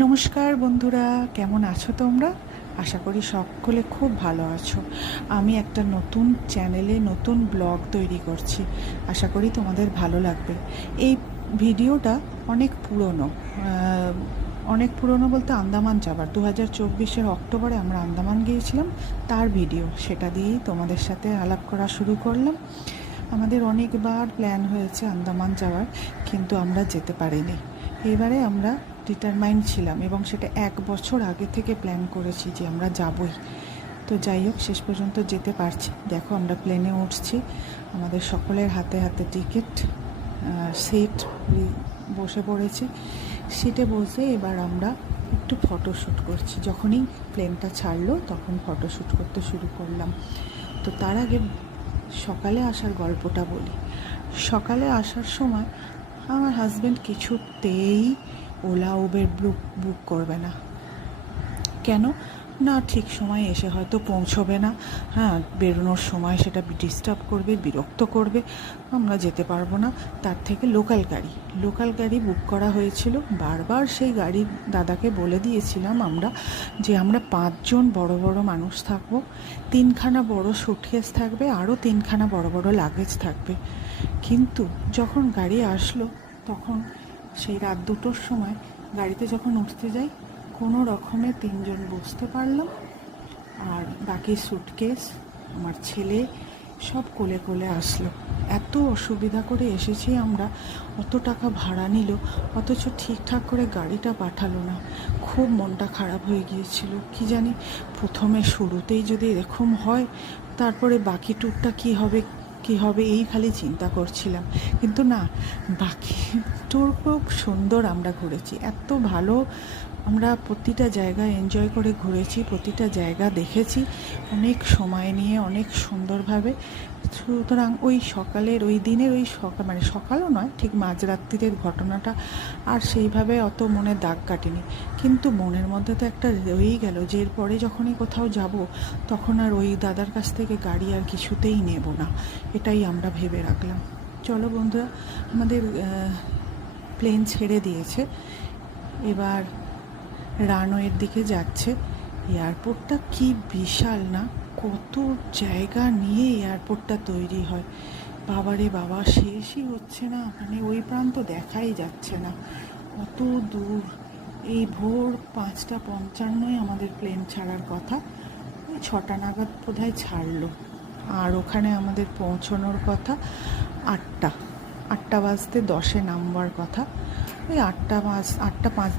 নমস্কার বন্ধুরা, কেমন আছো তোমরা? আশা করি সকলে খুব ভালো আছো। আমি একটা নতুন চ্যানেলে নতুন ব্লগ তৈরি করছি। আশা করি তোমাদের ভালো লাগবে। এই ভিডিওটা অনেক পুরনো, অনেক পুরনো বলতে আন্দামান যাবার 2024 অক্টোবরে আমরা আন্দামান গিয়েছিলাম, তার ভিডিও। সেটা দিয়েই তোমাদের সাথে আলাপ করা শুরু করলাম। আমাদের অনেকবার প্ল্যান হয়েছে আন্দামান যাওয়ার, কিন্তু আমরা যেতে পারিনি। এবারে আমরা ডিটারমাইন্ড ছিলাম এবং সেটা 1 বছর আগে থেকে প্ল্যান করেছি যে আমরা যাবই। তো যাই হোক, শেষ পর্যন্ত যেতে পারছি। দেখো, আমরা প্লেনে উঠছি, আমাদের সকলের হাতে হাতে টিকিট, সিট বসে পড়েছি। সিটে বসে এবার আমরা একটু ফটোশ্যুট করছি। যখনই প্লেনটা ছাড়লো তখন ফটোশ্যুট করতে শুরু করলাম। তো তার আগে সকালে আসার গল্পটা বলি। সকালে আসার সময় আমার হাজব্যান্ড কিছুতেই ওলা উবের বুক করবে না। কেন না, ঠিক সময়ে এসে হয়তো পৌঁছবে না, হ্যাঁ, বেরোনোর সময় সেটা ডিস্টার্ব করবে, বিরক্ত করবে, আমরা যেতে পারবো না। তার থেকে লোকাল গাড়ি বুক করা হয়েছিল। বারবার সেই গাড়ির দাদাকে বলে দিয়েছিলাম আমরা যে আমরা 5 জন বড় বড় মানুষ থাকবো, 3খানা বড় সুটকেস থাকবে, আরও 3খানা বড় বড় লাগেজ থাকবে। কিন্তু যখন গাড়ি আসলো তখন সেই রাত 2টোর সময় গাড়িতে যখন উঠতে যাই, কোনো রকমে 3জন বসতে পারলাম, আর বাকি সুটকেস আমার ছেলে সব কোলে কোলে আসলো। এত অসুবিধা করে এসেছি আমরা, অত টাকা ভাড়া নিল, অথচ ঠিকঠাক করে গাড়িটা পাঠালো না। খুব মনটা খারাপ হয়ে গিয়েছিল। কি জানি, প্রথমে শুরুতেই যদি এরকম হয়, তারপরে বাকি ট্যুরটা কী হবে এই খালি চিন্তা করছিলাম। কিন্তু না, বাকি ট্যুর খুব সুন্দর আমরা ঘুরেছি, এত ভালো। আমরা প্রতিটা জায়গা এনজয় করে ঘুরেছি, প্রতিটা জায়গা দেখেছি অনেক সময় নিয়ে, অনেক সুন্দরভাবে। সুতরাং ওই সকালের, ওই দিনের ওই সকালও নয়, ঠিক মাঝরাত্রিরের ঘটনাটা আর সেইভাবে অত মনে দাগ কাটেনি। কিন্তু মনের মধ্যে তো একটা রয়েই গেল যে এরপরে যখনই কোথাও যাব তখন আর ওই দাদার কাছ থেকে গাড়ি আর কিছুতেই নেব না, এটাই আমরা ভেবে রাখলাম। চলো বন্ধুরা, আমাদের প্লেন ছেড়ে দিয়েছে, এবার রানওয়ের দিকে যাচ্ছে। এয়ারপোর্টটা কি বিশাল না, কত জায়গা নিয়ে এয়ারপোর্টটা তৈরি হয়। বাবারে বাবা, শেষই হচ্ছে না, মানে ওই প্রান্ত দেখাই যাচ্ছে না, কত দূর। এই ভোর 5:55 আমাদের প্লেন ছাড়ার কথা, ওই 6টা নাগাদ বোধহয় ছাড়লো, আর ওখানে আমাদের পৌঁছানোর কথা 8টা 8টা বাজতে 10-এ নামবার কথা। ওই 8টা 5